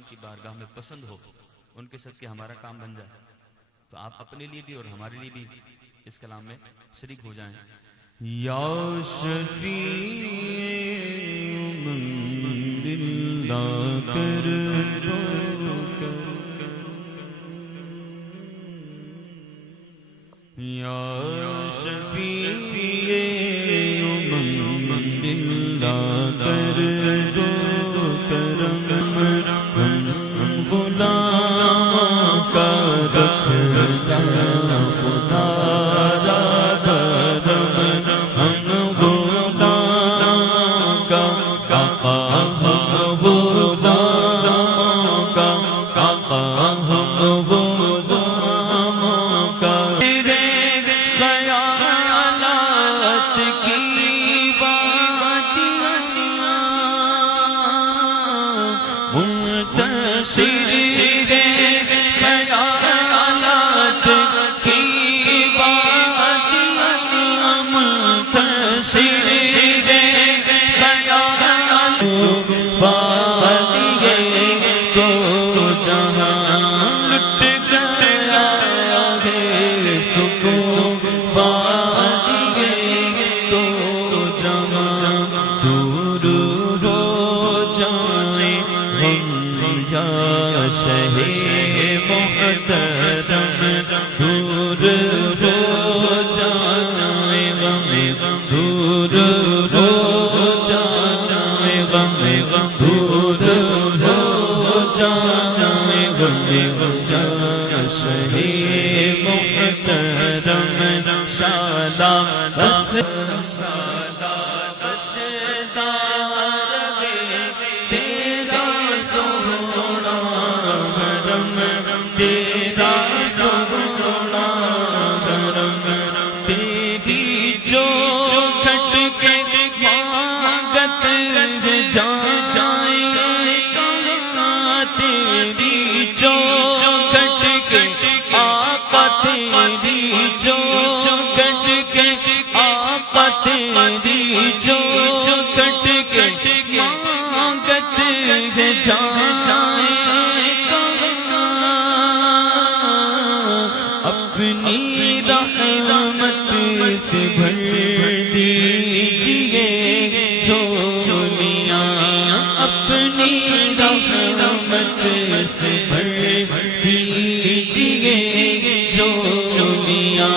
ان کی بارگاہ میں پسند ہو، ان کے صدقے ہمارا کام بن جائے، تو آپ اپنے لیے بھی اور ہمارے لیے بھی اس کلام میں شریک ہو جائیں۔ یا شفیع من اللہ کر دو یا شفیع من اللہ کر دو کرم ہم غلام کا رکھ خدا را کرم ہم غلام کا آقا ہم غلام کا آقا ہم غلام کا میرے خیالات کی وادیاں منتشر خیالات کی وادیاں منتشر خیالات وادیے کو جہاں لٹ گیا ہے سکون وادیے کو جہاں دور ہو جائیں ہم یا شہ محترم دور ہو جائیں غم دور ہو جائیں غم دور ہو جائیں غم یا شہ محترم شادا بس تیرا سونا گرم تیری جو کھٹ کے مانگت جا جائیں تیری جو کھٹ کے آقا تیری جو کھٹ کے آقا تیری جو کھٹ کے مانگت جا جائیں اپنی رحمت سے بھر دیجئے جھولیاں اپنی رحمت سے بھر دیجئے جھولیاں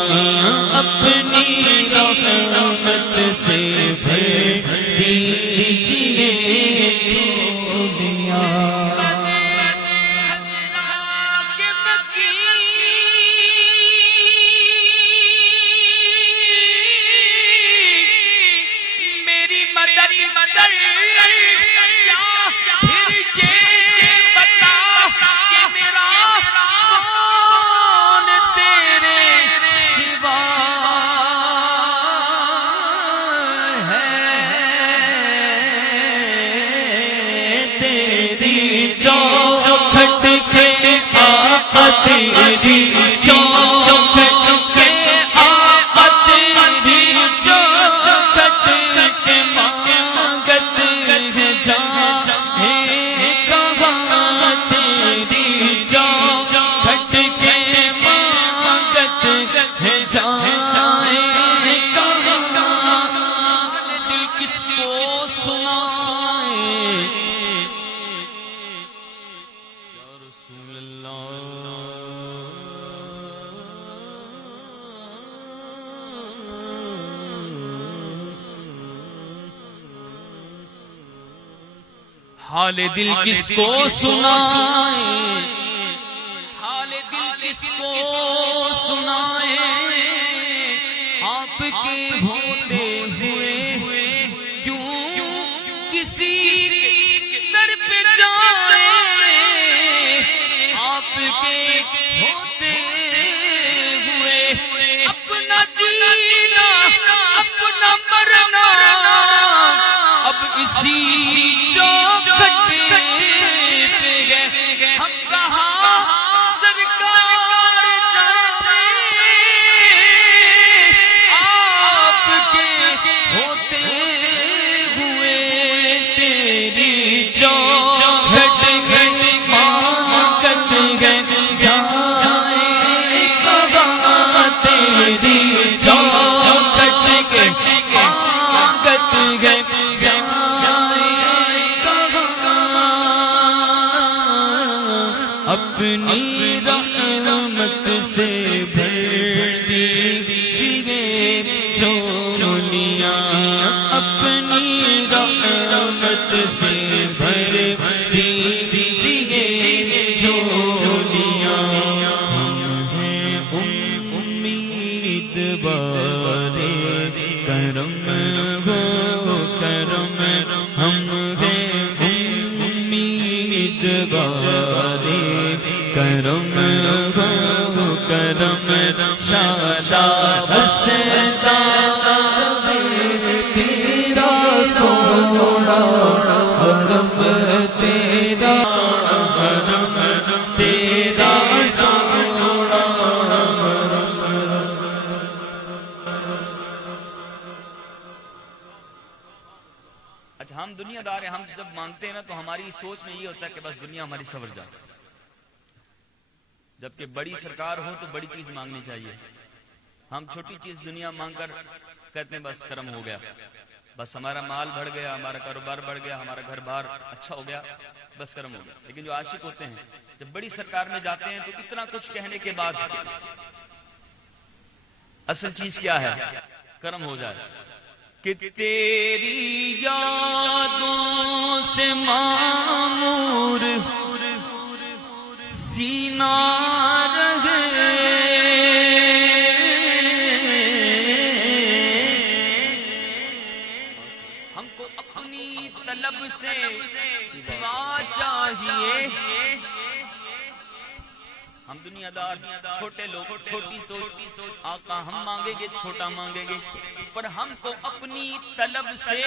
اپنی رحمت سے بھر دیجئے جھولیاں تیری چوکھٹ کے آقا تیری چوکھٹ کے مانگت ہے جائیں کہاں تیری چوکھٹ کے مانگت ہے جائیں کہاں دل کس کو سنائے یا رسول اللہ حال دل کس کو سنائے حال دل کس کو سنائے آپ کے ہوتے ہوئے کیوں کسی در پہ جائیں آپ کے ہوتے ہوئے اپنا جینا اپنا مرنا اب اسی ہم کہاں سرکار جائیں آپ کے ہوتے ہوئے تیری چوکھٹ اپنی رحمت سے بھر دیجئے جھولیاں، اپنی رحمت سے بھر دیجئے جھولیاں۔ ہم ہیں امید بارے کرم وہ کرم، ہم ہیں امید بارے کرم وہ کرم، شاداب ہستا تیرا سونا حرم تیرا، حرم تیرا سونا۔ اچھا ہم دنیا دار ہیں، ہم جب مانگتے ہیں نا تو ہماری سوچ میں یہ ہوتا ہے کہ بس دنیا ہماری سنور جائے، جبکہ بڑی سرکار ہو تو بڑی چیز مانگنی چاہیے۔ ہم چھوٹی چیز دنیا مانگ کر کہتے ہیں بس کرم ہو گیا، بس ہمارا مال بڑھ گیا، ہمارا کاروبار بڑھ گیا، ہمارا گھر بار اچھا ہو گیا، بس کرم ہو گیا۔ لیکن جو عاشق ہوتے ہیں جب بڑی سرکار میں جاتے ہیں تو اتنا کچھ کہنے کے بعد اصل چیز کیا ہے؟ کرم ہو جائے کہ تیری یادوں سے معمور سینہ رہے، ہم کو اپنی طلب سے سوا چاہیے۔ ہم دنیا دار چھوٹے لوگ، چھوٹی سوچ، آقا ہم مانگیں گے چھوٹا مانگیں گے، پر ہم کو اپنی طلب سے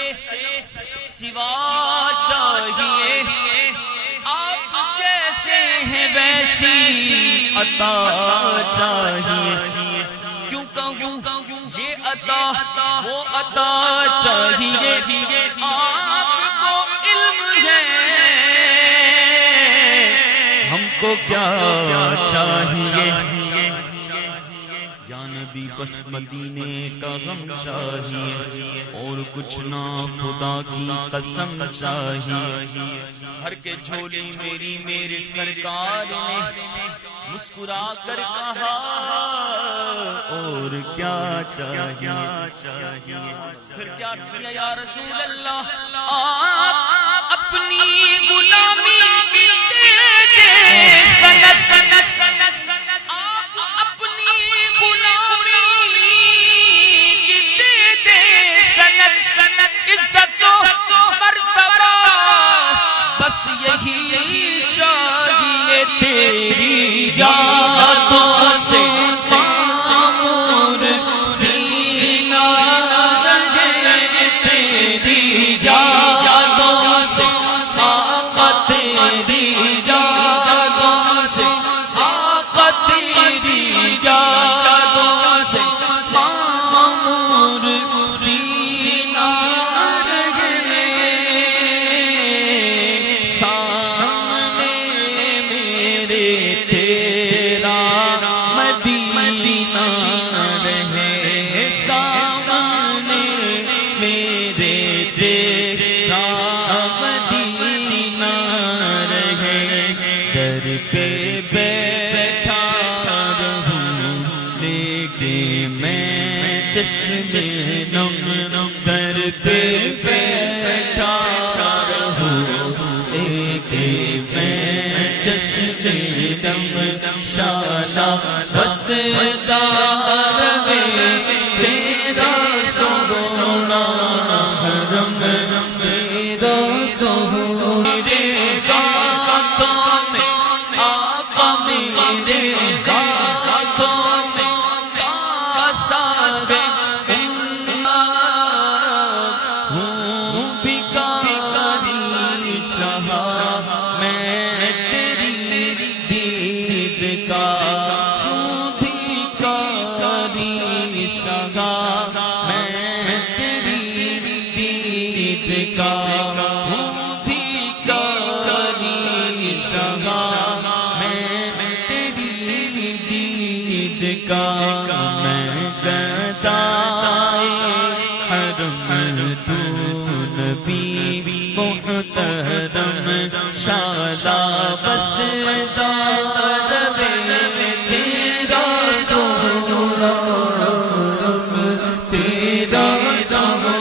سوا چاہیے۔ آپ جیسے ہیں ویسی عطا چاہیے، کیوں کہوں یہ عطا وہ عطا چاہیے۔ آپ کو علم ہے ہم کو کیا چاہیے، یا نبی بس مدینے کا غم چاہیے، اور کچھ نہ خدا کی قسم چاہیے۔ بھر کے جھولی میری میرے سرکار نے مسکرا کر کہا اور کیا چاہیے، پھر کیا چاہیے یا رسول اللہ؟ آپ اپنی غلامی کی آپ اپنی غلامی کی دے دے سند، عزت و مرتبہ، بس یہی چاہیے۔ تیری یادوں سے معمور سینہ رہے، تیری یادوں سے آقا، تیری یادوں سے آقا، تیری یادوں سے معمور سینہ رہے۔ سامنے میرے تیرا مدینہ رہے، سامنے میرے تیرا مدینہ رہے، در پہ بیٹھا رہوں لے کے میں چشم نم، در پہ بیٹھا رہوں لے کے میں چشم نم، شادہ بستا رہے تیرا سونا حرم تیرا سونا۔ میرے گاتوں میں آقا، میرے گاتوں میں ساز ہوں بھکاری شاہ، میں تیری دید کا ہوں بھکاری شاہ، میں تیری دید کا ہوں بھکاری شاہ، میں تیری دید کا، میں گدائے حرم تو نبی محترم شادا بس دار تیرا سونا تیرا سونا